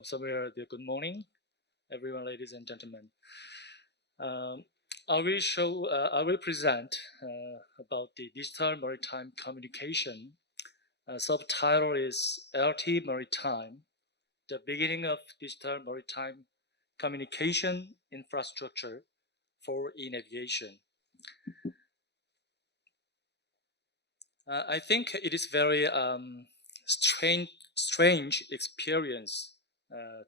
Good morning, everyone, ladies and gentlemen. Um, I will present about the digital maritime communication. Subtitle is LT Maritime, the beginning of digital maritime communication infrastructure for e-navigation. I think it is very strange experience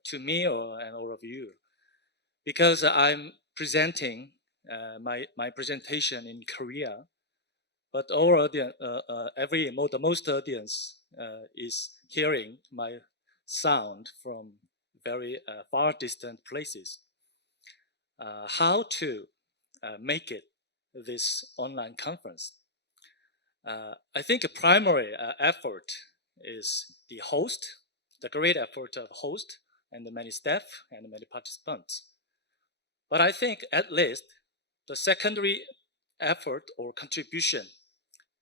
to me and all of you, because I'm presenting my presentation in Korea, but the most audience is hearing my sound from very far distant places. How to make it this online conference? I think a primary effort is the host, the great effort of host and the many staff and many participants. But I think at least the secondary effort or contribution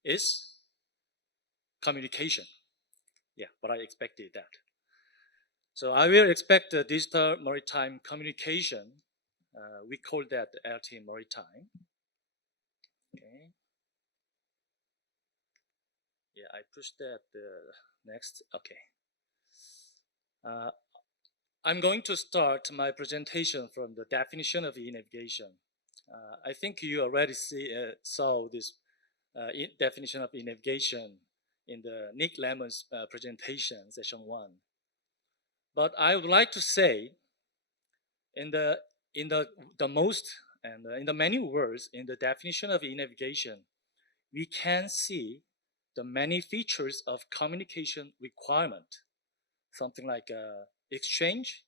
is communication. Yeah, but I expected that. So I will expect the digital maritime communication. We call that LT Maritime. Okay. Yeah, I pushed that next. Okay. I'm going to start my presentation from the definition of e-navigation. I think you already saw this definition of e-navigation in the Nick Lemon's presentation, session 1. But I would like to say, in the many words in the definition of e-navigation, we can see the many features of communication requirement, something like exchange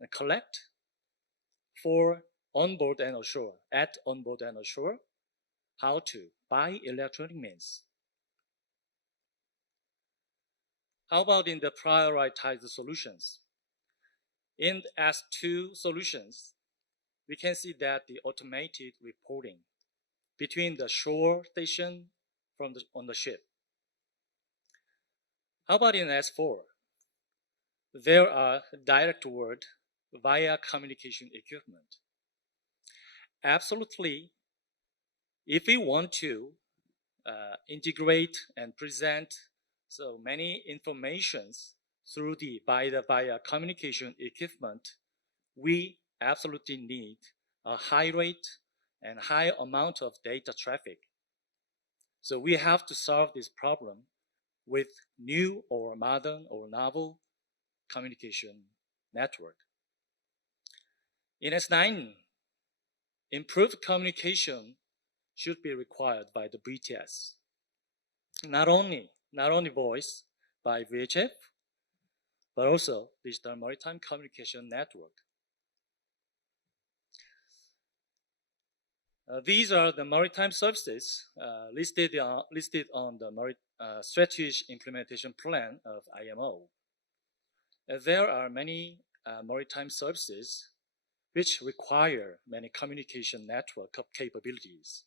and collect for onboard and ashore, at onboard and ashore, how to by electronic means. How about in the prioritized solutions? In S2 solutions, we can see that the automated reporting between the shore station on the ship. How about in S4? There are direct word via communication equipment. Absolutely, if we want to integrate and present so many informations through via communication equipment, we absolutely need a high rate and high amount of data traffic. So we have to solve this problem with new or modern or novel communication network. In S9, improved communication should be required by the BTS. Not only voice by VHF, but also digital maritime communication network. These are the maritime services listed on the strategic implementation plan of IMO. There are many maritime services which require many communication network capabilities.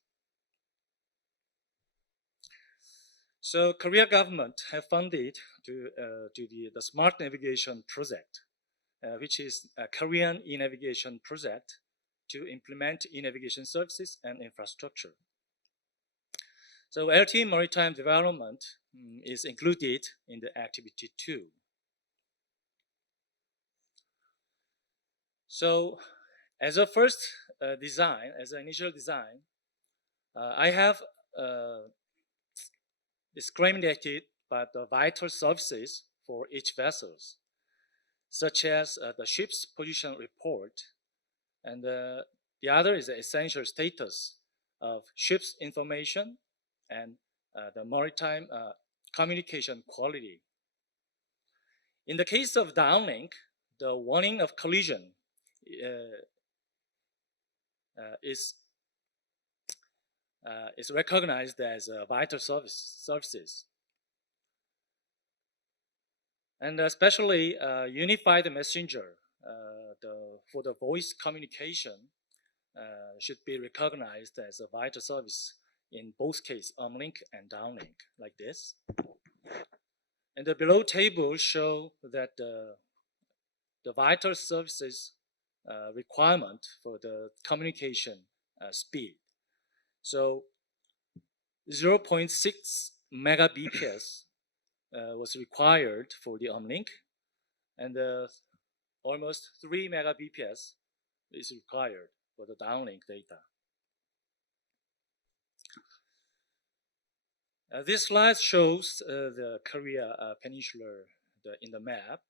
So Korea government have funded the Smart Navigation Project, which is a Korean e-navigation project to implement e-navigation services and infrastructure. So LT Maritime Development is included in the activity 2. So as a first design, as an initial design, I have discriminated by the vital services for each vessels, such as the ship's position report, and the other is the essential status of ship's information and the maritime communication quality. In the case of downlink, the warning of collision is recognized as vital services. And especially unified messenger for the voice communication should be recognized as a vital service in both cases, uplink and downlink, like this. And the below table show that the vital services requirement for the communication speed. So 0.6 megabps was required for the uplink, and almost 3 megabps is required for the downlink data. This slide shows the Korea Peninsula in the map.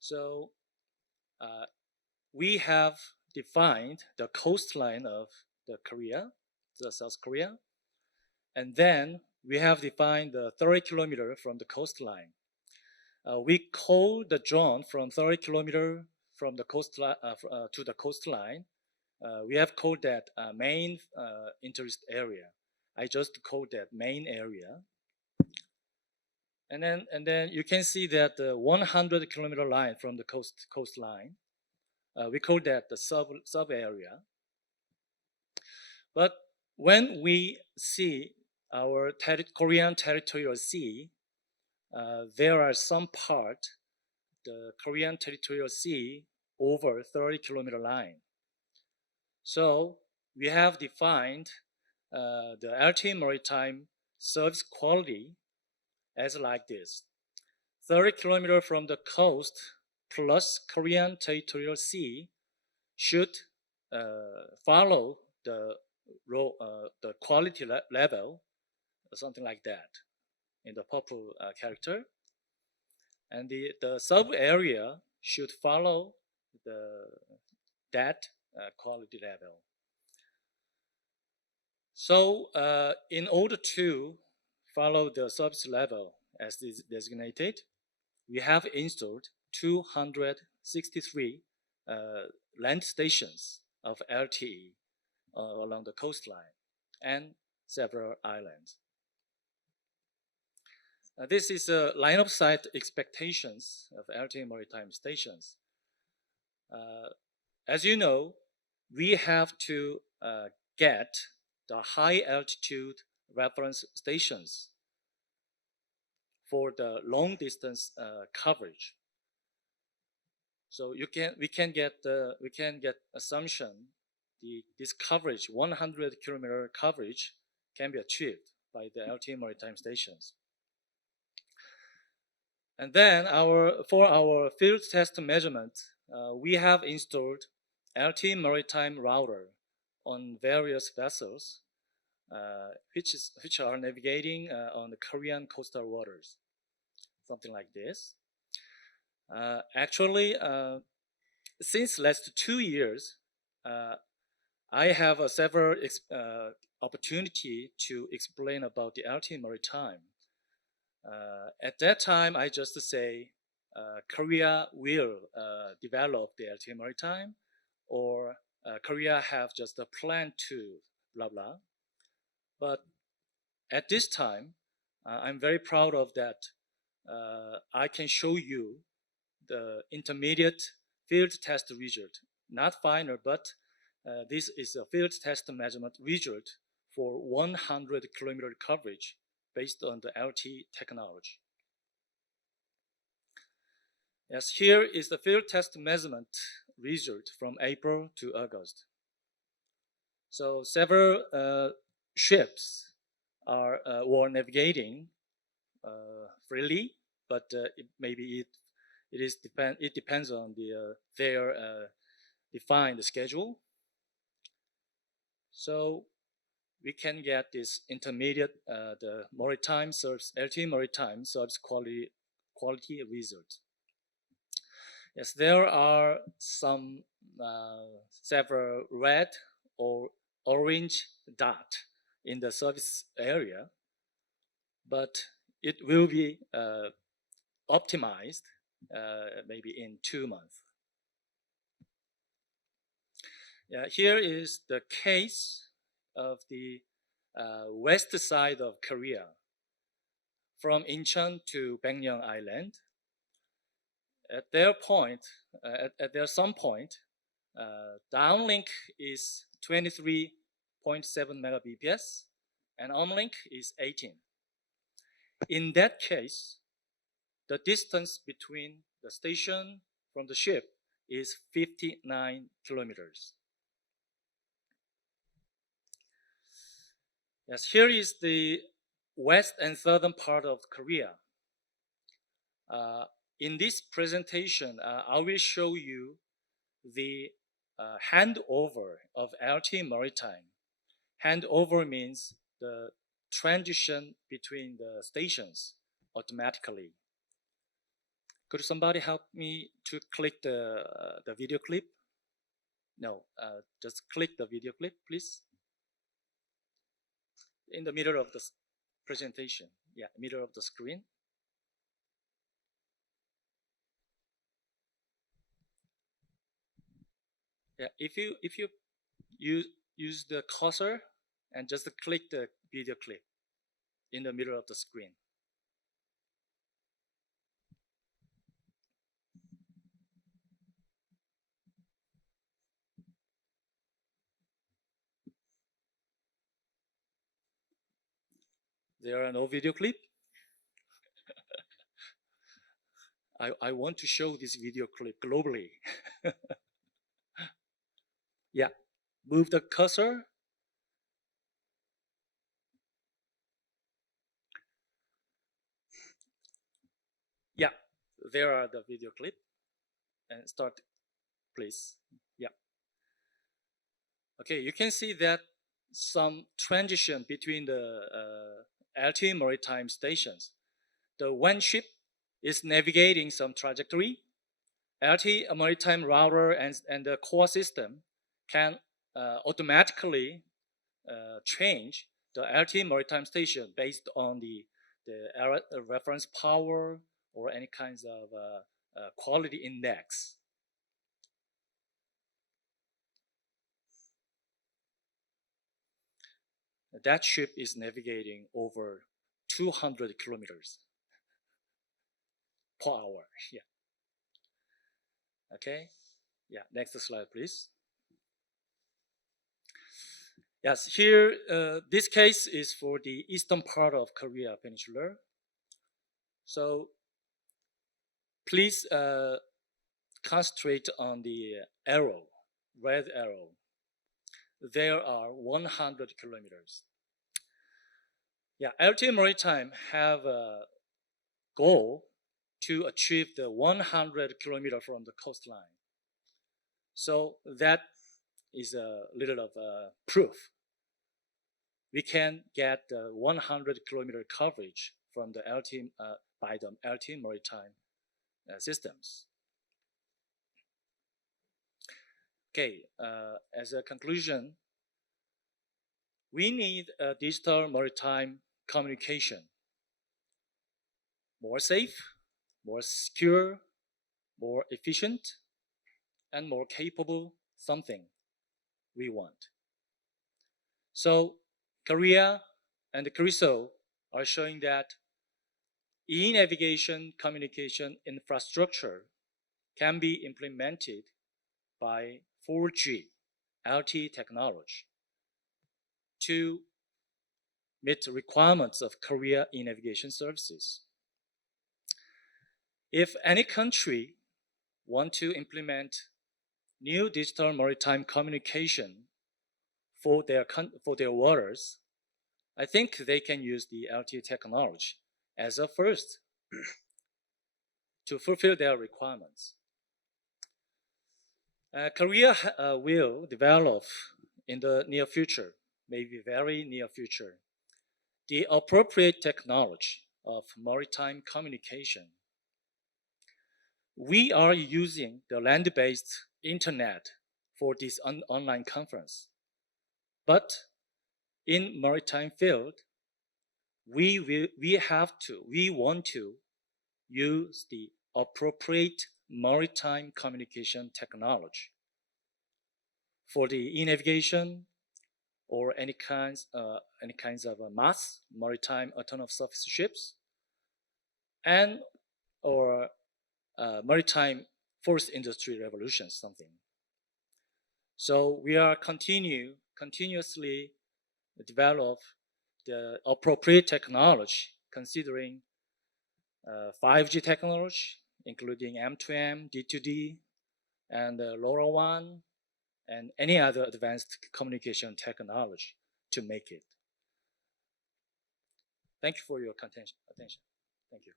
So we have defined the coastline of the South Korea, and then we have defined the 30 kilometer from the coastline. We call the zone from 30 kilometer from the coastline to the coastline. We have called that main interest area. I just called that main area. And then you can see that the 100 kilometer line from the coastline, we call that the sub area. But when we see our Korean territorial sea, there are some part, the Korean territorial sea over 30 kilometer line. So we have defined the LT maritime service quality as like this: 30 kilometers from the coast plus Korean territorial sea should follow the quality level, something like that, in the purple character. And the sub area should follow that quality level. So in order to follow the service level as designated, we have installed 263 land stations of LTE along the coastline and several islands. This is a line of sight expectations of LTE maritime stations. As you know, we have to get the high altitude reference stations for the long distance coverage. So we can get assumption this coverage, 100 kilometer coverage, can be achieved by the LTE maritime stations. And then for our field test measurement, we have installed LTE Maritime Router on various vessels, which are navigating on the Korean coastal waters, something like this. Actually, since last 2 years, I have several opportunity to explain about the LTE Maritime. At that time, I just say Korea will develop the LTE Maritime, or Korea have just a plan to blah blah. But at this time, I'm very proud of that. I can show you the intermediate field test result, not final, but this is a field test measurement result for 100 kilometer coverage based on the LTE technology. Yes, here is the field test measurement result from April to August. So several ships were navigating freely, but it depends on their defined schedule. So we can get this intermediate the maritime service, LTE maritime service quality result. Yes, there are some several red or orange dot in the service area, but it will be optimized maybe in 2 months. Here is the case of the west side of Korea, from Incheon to Baekneung Island. At their some point, downlink is 23.7 megabps and uplink is 18. In that case, the distance between the station from the ship is 59 kilometers. Yes, here is the west and southern part of Korea. In this presentation, I will show you the handover of LT Maritime. Handover means the transition between the stations automatically. Could somebody help me to click the video clip? No, just click the video clip, please. In the middle of the presentation. Yeah, middle of the screen. Yeah, if you use the cursor and just click the video clip in the middle of the screen. There are no video clip. I want to show this video clip globally. Yeah, move the cursor. Yeah, there are the video clip. And start, please. Yeah. Okay, you can see that some transition between the LT Maritime stations. The one ship is navigating some trajectory. LT Maritime Router and the core system can automatically change the LT Maritime station based on the reference power or any kinds of quality index. That ship is navigating over 200 kilometers per hour. Yeah. Okay. Yeah. Next slide, please. Yes. Here, this case is for the eastern part of Korea Peninsula. So please concentrate on the arrow, red arrow. There are 100 kilometers. Yeah, LT Maritime have a goal to achieve the 100 kilometer from the coastline. So that is a little of a proof. We can get the 100 kilometer coverage from the LT by the LT Maritime systems. Okay, as a conclusion, we need a digital maritime communication. More safe, more secure, more efficient, and more capable something we want. So Korea and the KRISO are showing that e-navigation communication infrastructure can be implemented by 4G LTE technology to meet the requirements of Korea e-navigation services. If any country want to implement new digital maritime communication for their waters, I think they can use the LTE technology as a first to fulfill their requirements. Korea will develop in the near future, maybe very near future, the appropriate technology of maritime communication. We are using the land-based internet for this online conference. But in maritime field, we want to use the appropriate maritime communication technology for the e-navigation or any kinds of mass maritime autonomous surface ships and or maritime fourth industry revolution something. So we are continuously develop the appropriate technology considering 5G technology including M2M, D2D, and LoRaWAN, and any other advanced communication technology to make it. Thank you for your attention. Thank you.